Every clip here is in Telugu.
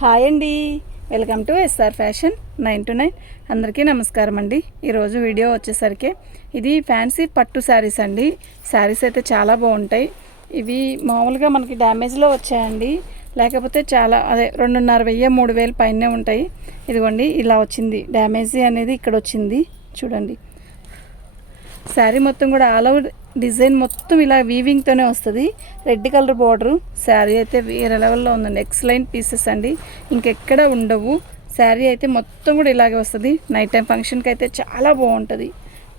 హాయ్ అండి, welcome to SR fashion 9 to 9. అందరికీ నమస్కారం అండి. ఈరోజు వీడియో వచ్చేసరికి ఇది ఫ్యాన్సీ పట్టు శారీస్ అండి. శారీస్ అయితే చాలా బాగుంటాయి. ఇవి మామూలుగా మనకి డ్యామేజ్లో వచ్చాయండి, లేకపోతే చాలా 2,500 3,000 పైనే ఉంటాయి. ఇదిగోండి ఇలా వచ్చింది, డ్యామేజీ అనేది ఇక్కడ వచ్చింది చూడండి. శారీ మొత్తం కూడా ఆల్ ఓవర్ డిజైన్ మొత్తం ఇలా వీవింగ్తోనే వస్తుంది. Red colour border. శారీ అయితే వేరే లెవెల్లో ఉందండి. ఎక్సలెంట్ పీసెస్ అండి, ఇంకెక్కడ ఉండవు. శారీ అయితే మొత్తం కూడా ఇలాగే వస్తుంది. నైట్ టైం ఫంక్షన్కి అయితే చాలా బాగుంటుంది,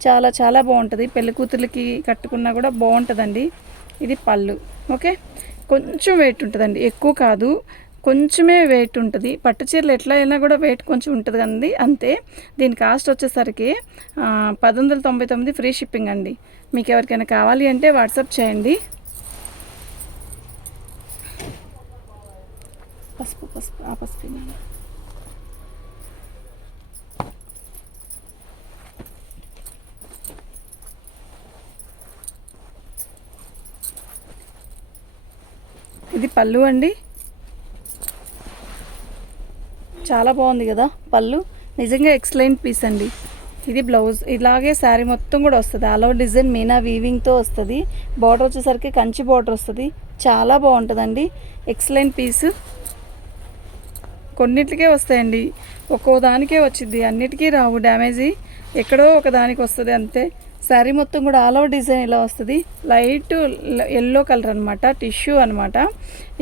చాలా చాలా బాగుంటుంది. పెళ్లి కూతుర్లకి కట్టుకున్నా కూడా బాగుంటుందండి. ఇది పళ్ళు. ఓకే, కొంచెం వెయిట్ ఉంటుందండి, ఎక్కువ కాదు, కొంచెమే వెయిట్ ఉంటుంది. పట్టు చీరలు ఎట్లా అయినా కూడా వెయిట్ కొంచెం ఉంటుంది కదండి, అంతే. దీని కాస్ట్ వచ్చేసరికి 1199 ఫ్రీ షిప్పింగ్ అండి. మీకు ఎవరికైనా కావాలి అంటే వాట్సాప్ చేయండి. పసుపు పసుపు ఆ పసుపు ఇది పళ్ళు అండి. చాలా బాగుంది కదా పళ్ళు, నిజంగా ఎక్సలెంట్ పీస్ అండి. ఇది బ్లౌజ్. ఇలాగే శారీ మొత్తం కూడా వస్తుంది. ఆల్ ఓవర్ డిజైన్ మీనా వీవింగ్తో వస్తుంది. బార్డర్ వచ్చేసరికి కంచి బార్డర్ వస్తుంది. చాలా బాగుంటుందండి, ఎక్సలెంట్ పీస్. కొన్నిటికే వస్తాయండి, ఒక్కో దానికే వచ్చింది, అన్నిటికీ రావు. డ్యామేజీ ఎక్కడో ఒక దానికి వస్తుంది అంతే. శారీ మొత్తం కూడా ఆల్ ఓవర్ డిజైన్ ఇలా వస్తుంది. లైట్ ఎల్లో కలర్ అనమాట, టిష్యూ అనమాట.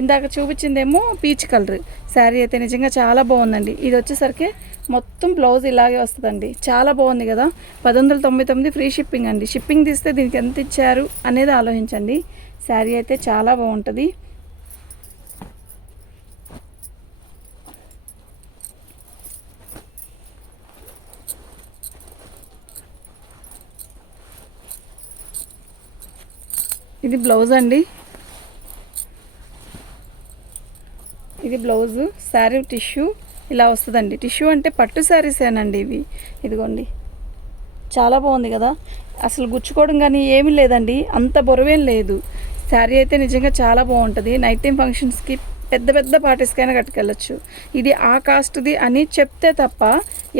ఇందాక చూపించిందేమో పీచ్ కలర్. శారీ అయితే నిజంగా చాలా బాగుందండి. ఇది వచ్చేసరికి మొత్తం బ్లౌజ్ ఇలాగే వస్తుందండి. చాలా బాగుంది కదా. 1199 ఫ్రీ షిప్పింగ్ అండి. షిప్పింగ్ తీస్తే దీనికి ఎంత ఇచ్చారు అనేది ఆలోచించండి. శారీ అయితే చాలా బాగుంటుంది. ఇది బ్లౌజ్ అండి. ఇది బ్లౌజు. శారీ టిష్యూ ఇలా వస్తుందండి. టిష్యూ అంటే పట్టు శారీసేనండి ఇవి. ఇదిగోండి, చాలా బాగుంది కదా. అసలు గుచ్చుకోవడం కానీ ఏమీ లేదండి, అంత బరువేం లేదు. శారీ అయితే నిజంగా చాలా బాగుంటుంది. నైట్ టైం ఫంక్షన్స్కి పెద్ద పెద్ద పార్టీస్కైనా కట్టుకెళ్ళచ్చు. ఇది ఆ కాస్ట్ది అని చెప్తే తప్ప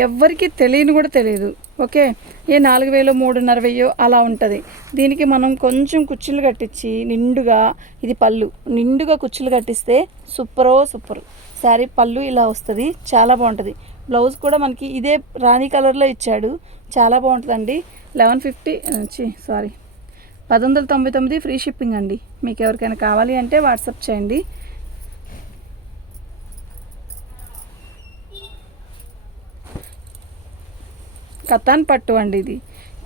ఎవ్వరికీ తెలియని కూడా తెలియదు. ఓకే, 4,000 3,500 అలా ఉంటుంది. దీనికి మనం కొంచెం కుచ్చులు కట్టించి నిండుగా, ఇది పళ్ళు, నిండుగా కుచ్చులు కట్టిస్తే సూపర్. శారీ పళ్ళు ఇలా వస్తుంది, చాలా బాగుంటుంది. బ్లౌజ్ కూడా మనకి ఇదే రాణి కలర్లో ఇచ్చాడు, చాలా బాగుంటుందండి. 1199 ఫ్రీ షిప్పింగ్ అండి. మీకు ఎవరికైనా కావాలి అంటే వాట్సాప్ చేయండి. కతాన్ పట్టు అండి. ఇది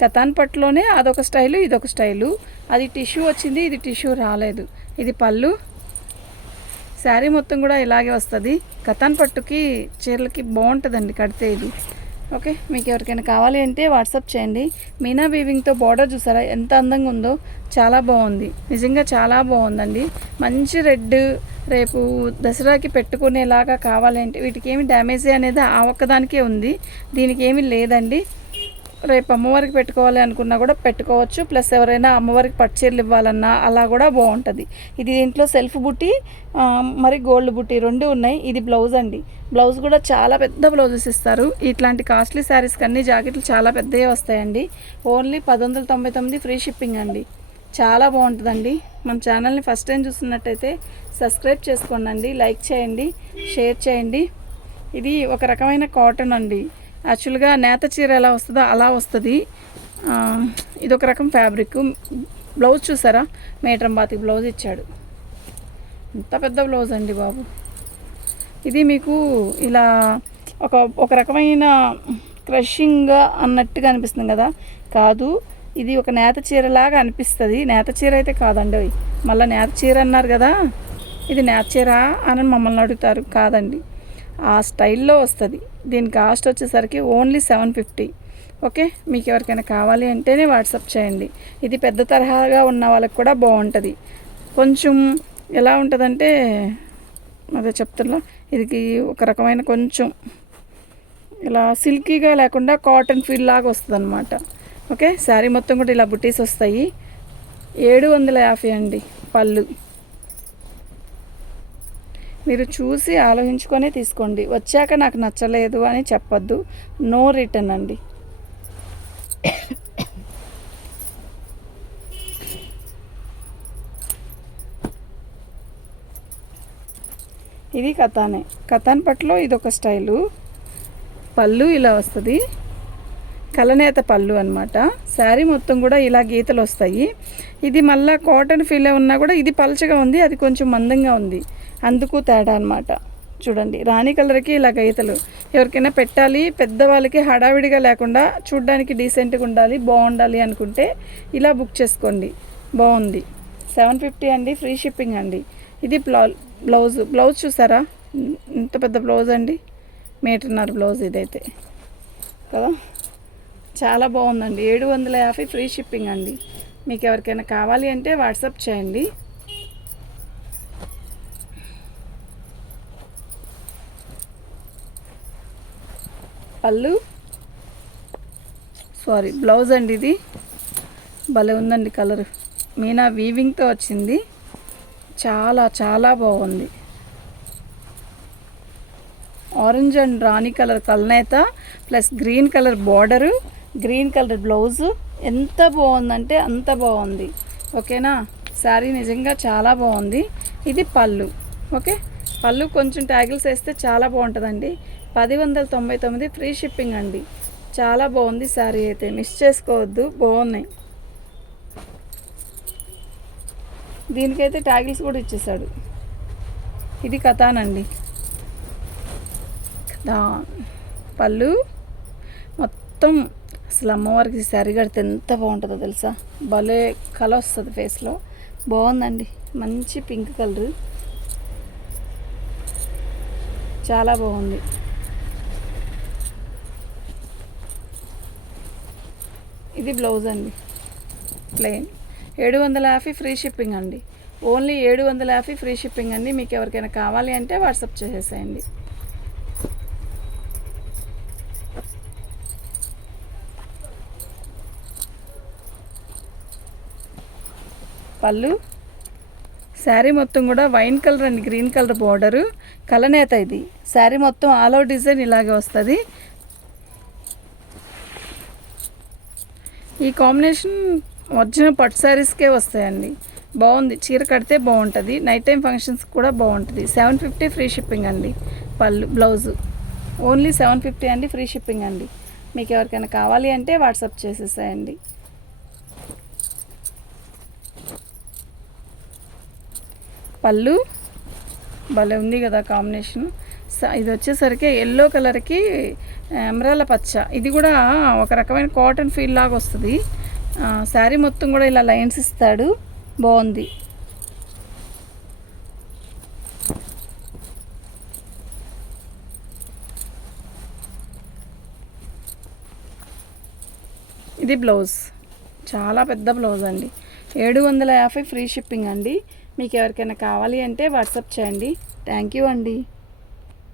కతాన్ పట్టులోనే అదొక స్టైలు, ఇదొక స్టైలు. అది టిష్యూ వచ్చింది, ఇది టిష్యూ రాలేదు. ఇది పళ్ళు. శారీ మొత్తం కూడా ఇలాగే వస్తుంది. కతాన్ పట్టుకి చీరలకి బాగుంటుందండి కడితే ఇది. ఓకే, మీకు ఎవరికైనా కావాలి అంటే వాట్సాప్ చేయండి. మీనా వీవింగ్తో బార్డర్ చూసారా ఎంత అందంగా ఉందో, చాలా బాగుంది, నిజంగా చాలా బాగుందండి. మంచి రెడ్, రేపు దసరాకి పెట్టుకునేలాగా కావాలంటే వీటికి ఏమి డ్యామేజీ అనేది ఆ ఒక్కదానికే ఉంది, దీనికి ఏమీ లేదండి. రేపు అమ్మవారికి పెట్టుకోవాలి అనుకున్నా కూడా పెట్టుకోవచ్చు. ప్లస్ ఎవరైనా అమ్మవారికి పట్టుచీరలు ఇవ్వాలన్నా అలా కూడా బాగుంటుంది. ఇది దీంట్లో సెల్ఫ్ బుట్టి మరి గోల్డ్ బుట్టి రెండు ఉన్నాయి. ఇది బ్లౌజ్ అండి. బ్లౌజ్ కూడా చాలా పెద్ద బ్లౌజెస్ ఇస్తారు. ఇట్లాంటి కాస్ట్లీ శారీస్కి అన్ని జాకెట్లు చాలా పెద్దవి వస్తాయండి. ఓన్లీ 1199 ఫ్రీ షిప్పింగ్ అండి. చాలా బాగుంటుందండి. మన ఛానల్ని ఫస్ట్ టైం చూస్తున్నట్టయితే సబ్స్క్రైబ్ చేసుకోండి, లైక్ చేయండి, షేర్ చేయండి. ఇది ఒక రకమైన కాటన్ అండి. యాక్చువల్గా నేత చీర ఎలా వస్తుందో అలా వస్తుంది. ఇది ఒక రకం ఫ్యాబ్రిక్. బ్లౌజ్ చూసారా, మీటర్ బాతికి బ్లౌజ్ ఇచ్చాడు. ఎంత పెద్ద బ్లౌజ్ అండి బాబు. ఇది మీకు ఇలా ఒక రకమైన క్రషింగ్గా అన్నట్టుగా అనిపిస్తుంది కదా, కాదు. ఇది ఒక నేత చీరలాగా అనిపిస్తుంది. నేత చీర అయితే కాదండి. మళ్ళీ నేత చీర అన్నారు కదా, ఇది నేత చీర అని మమ్మల్ని అడుగుతారు. కాదండి, ఆ స్టైల్లో వస్తుంది. దీని కాస్ట్ వచ్చేసరికి ఓన్లీ 750. ఓకే, మీకు ఎవరికైనా కావాలి అంటేనే వాట్సాప్ చేయండి. ఇది పెద్ద తరహాగా ఉన్న వాళ్ళకి కూడా బాగుంటుంది. కొంచెం ఎలా ఉంటుందంటే అదే చెప్తున్నా, ఇది ఒక రకమైన కొంచెం ఇలా సిల్కీగా లేకుండా కాటన్ ఫీల్ లాగా వస్తుంది అనమాట. ఓకే, శారీ మొత్తం కూడా ఇలా బుట్టీస్ వస్తాయి. 750 అండి పళ్ళు. మీరు చూసి ఆలోచించుకొనే తీసుకోండి. వచ్చాక నాకు నచ్చలేదు అని చెప్పొద్దు. నో రిటర్న్ అండి. ఇది కతానే. కతాన్ పట్టులో ఇదొక స్టైలు. పళ్ళు ఇలా వస్తుంది, కలనేత పళ్ళు అనమాట. శారీ మొత్తం కూడా ఇలా గీతలు వస్తాయి. ఇది మళ్ళీ కాటన్ ఫీల్ ఉన్నా కూడా ఇది పలచగా ఉంది, అది కొంచెం మందంగా ఉంది, అందుకు తేడా అనమాట. చూడండి, రాణి కలర్కి ఇలా గీతలు. ఎవరికైనా పెట్టాలి, పెద్దవాళ్ళకి హడావిడిగా లేకుండా చూడడానికి డీసెంట్గా ఉండాలి, బాగుండాలి అనుకుంటే ఇలా బుక్ చేసుకోండి. బాగుంది. 750 అండి, ఫ్రీ షిప్పింగ్ అండి. ఇది బ్లౌజ్ చూసారా, ఇంత పెద్ద బ్లౌజ్ అండి, 1.5 మీటర్ బ్లౌజ్ ఇదైతే కదా. చాలా బాగుందండి. 750 ఫ్రీ షిప్పింగ్ అండి. మీకు ఎవరికైనా కావాలి అంటే వాట్సాప్ చేయండి. పళ్ళు బ్లౌజ్ అండి. ఇది భలే ఉందండి, కలర్ మీనా వీవింగ్తో వచ్చింది. చాలా చాలా బాగుంది. ఆరెంజ్ అండ్ రాణి కలర్ కలనేత plus green colour border, green colour blouse. ఎంత బాగుందంటే అంత బాగుంది. ఓకేనా, శారీ నిజంగా చాలా బాగుంది. ఇది పళ్ళు. ఓకే, పళ్ళు కొంచెం ట్యాగిల్స్ వేస్తే చాలా బాగుంటుందండి. 1099 ఫ్రీ షిప్పింగ్ అండి. చాలా బాగుంది శారీ అయితే, మిస్ చేసుకోవద్దు, బాగున్నాయి. దీనికైతే ట్యాగిల్స్ కూడా ఇచ్చేసాడు. ఇది కతాన్ అండి. పళ్ళు మొత్తం అసలు అమ్మవారికి శారీ కడితే ఎంత బాగుంటుందో తెలుసా. భలే కలర్ వస్తుంది ఫేస్లో. బాగుందండి, మంచి పింక్ కలర్, చాలా బాగుంది. ఇది బ్లౌజ్ అండి, ప్లెయిన్. 750 ఫ్రీ షిప్పింగ్ అండి. ఓన్లీ 750 ఫ్రీ షిప్పింగ్ అండి. మీకు ఎవరికైనా కావాలి అంటే వాట్సాప్ చేసేసేయండి. పళ్ళు, శారీ మొత్తం కూడా wine colour and green colour border, కలనేత. ఇది శారీ మొత్తం ఆల్ ఓవర్ డిజైన్ ఇలాగే వస్తుంది. ఈ కాంబినేషన్ ఒరిజినల్ పట్టు శారీస్కే వస్తాయండి. బాగుంది, చీర కడితే బాగుంటుంది, నైట్ టైం ఫంక్షన్స్ కూడా బాగుంటుంది. 750 ఫ్రీ షిప్పింగ్ అండి. పళ్ళు బ్లౌజు ఓన్లీ 750 అండి, ఫ్రీ షిప్పింగ్ అండి. మీకు ఎవరికైనా కావాలి అంటే వాట్సాప్ చేసేసేయండి. పళ్ళు భలే ఉంది కదా కాంబినేషన్. ఇది వచ్చేసరికి ఎల్లో కలర్కి ఎమరాల పచ్చ. ఇది కూడా ఒక రకమైన కాటన్ ఫీల్ లాగా వస్తుంది. శారీ మొత్తం కూడా ఇలా లైన్స్ ఇస్తాడు, బాగుంది. ఇది బ్లౌజ్, చాలా పెద్ద బ్లౌజ్ అండి. 750 ఫ్రీ షిప్పింగ్ అండి. మీకు ఎవరికైనా కావాలి అంటే వాట్సాప్ చేయండి. థ్యాంక్ యూ అండి.